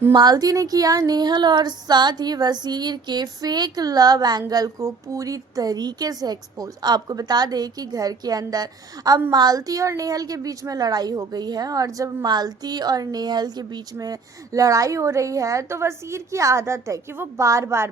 मालती ने किया नेहल और साथ ही वसीर के फेक लव एंगल को पूरी तरीके से एक्सपोज। आपको बता दें कि घर के अंदर अब मालती और नेहल के बीच में लड़ाई हो गई है, और जब मालती और नेहल के बीच में लड़ाई हो रही है तो वसीर की आदत है कि वो बार बार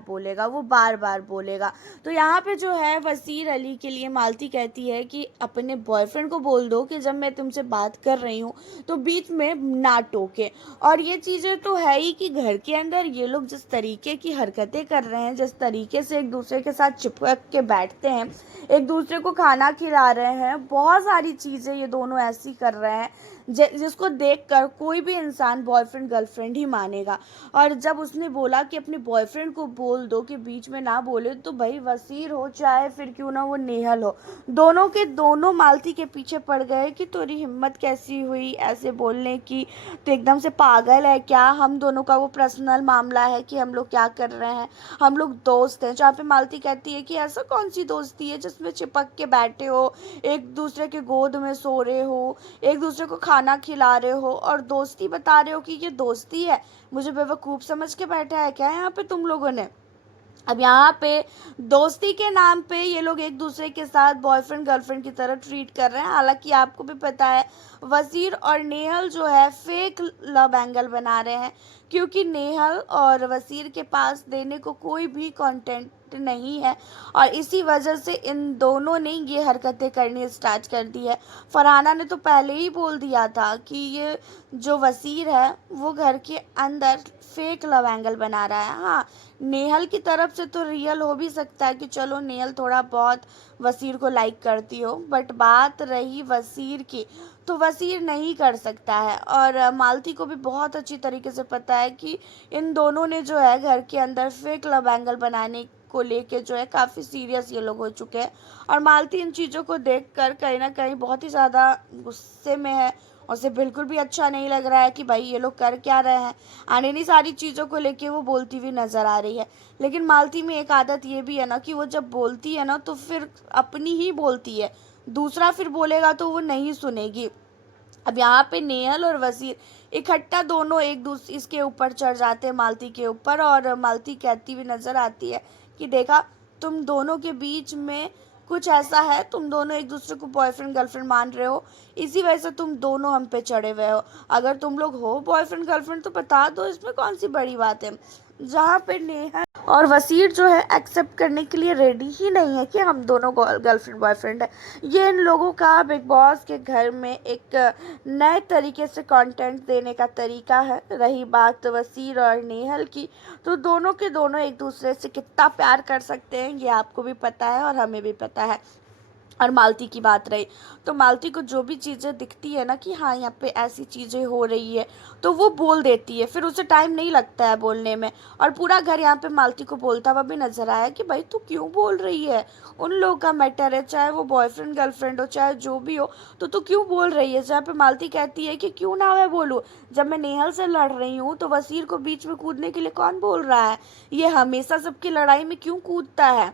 बोलेगा। तो यहाँ पे जो है वसीर अली के लिए मालती कहती है कि अपने बॉयफ्रेंड को बोल दो कि जब मैं तुमसे बात कर रही हूँ तो बीच में ना टोके। और ये चीज़ें तो है ही कि घर के अंदर ये लोग जिस तरीके की हरकतें कर रहे हैं, जिस तरीके से एक दूसरे के साथ चिपक के बैठते हैं, एक दूसरे को खाना खिला रहे हैं, बहुत सारी चीज़ें ये दोनों ऐसी कर रहे हैं जिसको देखकर कोई भी इंसान बॉयफ्रेंड गर्लफ्रेंड ही मानेगा। और जब उसने बोला कि अपने बॉयफ्रेंड को बोल दो कि बीच में ना बोले, तो भाई वसीर हो चाहे फिर क्यों ना वो नेहल हो, दोनों के दोनों मालती के पीछे पड़ गए कि तेरी हिम्मत कैसी हुई ऐसे बोलने की, तो एकदम से पागल है क्या, हम दोनों का वो पर्सनल मामला है कि हम लोग क्या कर रहे हैं, हम लोग दोस्त हैं। जहाँ पे मालती कहती है कि ऐसा कौन सी दोस्ती है जिसमें चिपक के बैठे हो, एक दूसरे के गोद में सो रहे हो, एक दूसरे को खाना खिला रहे हो और दोस्ती बता रहे हो कि ये दोस्ती है। मुझे बेवकूफ़ समझ के बैठा है क्या यहाँ पे तुम लोगों ने? अब यहाँ पे दोस्ती के नाम पे ये लोग एक दूसरे के साथ बॉयफ्रेंड गर्लफ्रेंड की तरह ट्रीट कर रहे हैं। हालांकि आपको भी पता है वसीर और नेहल जो है फेक लव एंगल बना रहे हैं, क्योंकि नेहल और वसीर के पास देने को कोई भी कंटेंट नहीं है, और इसी वजह से इन दोनों ने ये हरकतें करनी स्टार्ट कर दी है। फरहाना ने तो पहले ही बोल दिया था कि ये जो वसीर है वो घर के अंदर फेक लव एंगल बना रहा है। हाँ, नेहल की तरफ से तो रियल हो भी सकता है कि चलो नेहल थोड़ा बहुत वसीर को लाइक करती हो, बट बात रही वसीर की तो वसीर नहीं कर सकता है। और मालती को भी बहुत अच्छी तरीके से पता है कि इन दोनों ने जो है घर के अंदर फेक लव एंगल बनाने को लेके जो है काफ़ी सीरियस ये लोग हो चुके हैं। और मालती इन चीज़ों को देखकर कहीं ना कहीं बहुत ही ज़्यादा गुस्से में है, उसे बिल्कुल भी अच्छा नहीं लग रहा है कि भाई ये लोग कर क्या रहे हैं। और इन्हीं सारी चीज़ों को लेके वो बोलती हुई नज़र आ रही है। लेकिन मालती में एक आदत ये भी है ना कि वो जब बोलती है ना तो फिर अपनी ही बोलती है, दूसरा फिर बोलेगा तो वो नहीं सुनेगी। अब यहाँ पे नेहल और वसीर इकट्ठा दोनों एक दूसरे इसके ऊपर चढ़ जाते हैं मालती के ऊपर, और मालती कहती हुई नज़र आती है कि देखा, तुम दोनों के बीच में कुछ ऐसा है, तुम दोनों एक दूसरे को बॉयफ्रेंड गर्लफ्रेंड मान रहे हो, इसी वजह से तुम दोनों हम पे चढ़े हुए हो। अगर तुम लोग हो बॉयफ्रेंड गर्लफ्रेंड तो बता दो, इसमें कौन सी बड़ी बात है। जहाँ पे नेहा और वसीर जो है एक्सेप्ट करने के लिए रेडी ही नहीं है कि हम दोनों गर्लफ्रेंड बॉयफ्रेंड है। ये इन लोगों का बिग बॉस के घर में एक नए तरीके से कंटेंट देने का तरीका है। रही बात वसीर और नेहल की, तो दोनों के दोनों एक दूसरे से कितना प्यार कर सकते हैं ये आपको भी पता है और हमें भी पता है। और मालती की बात रही तो मालती को जो भी चीज़ें दिखती है ना कि हाँ यहाँ पे ऐसी चीज़ें हो रही है, तो वो बोल देती है, फिर उसे टाइम नहीं लगता है बोलने में। और पूरा घर यहाँ पे मालती को बोलता हुआ भी नजर आया कि भाई तू क्यों बोल रही है, उन लोगों का मैटर है, चाहे वो बॉयफ्रेंड गर्लफ्रेंड हो चाहे जो भी हो, तो तू क्यों बोल रही है। जहाँ पे मालती कहती है कि क्यों ना मैं बोलूँ, जब मैं नेहल से लड़ रही हूँ तो वसीर को बीच में कूदने के लिए कौन बोल रहा है, ये हमेशा सबकी लड़ाई में क्यों कूदता है।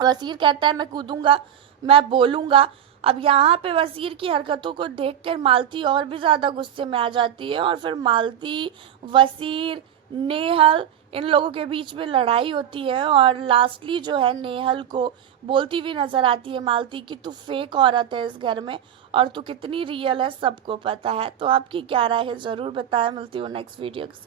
वसीर कहता है मैं कूदूंगा, मैं बोलूँगा। अब यहाँ पे वसीर की हरकतों को देखकर मालती और भी ज़्यादा गुस्से में आ जाती है, और फिर मालती, वसीर, नेहल, इन लोगों के बीच में लड़ाई होती है। और लास्टली जो है नेहल को बोलती हुई नज़र आती है मालती कि तू फेक औरत है इस घर में, और तू कितनी रियल है सबको पता है। तो आपकी क्या राय है ज़रूर बताएं। मिलती हूँ नेक्स्ट वीडियो के साथ।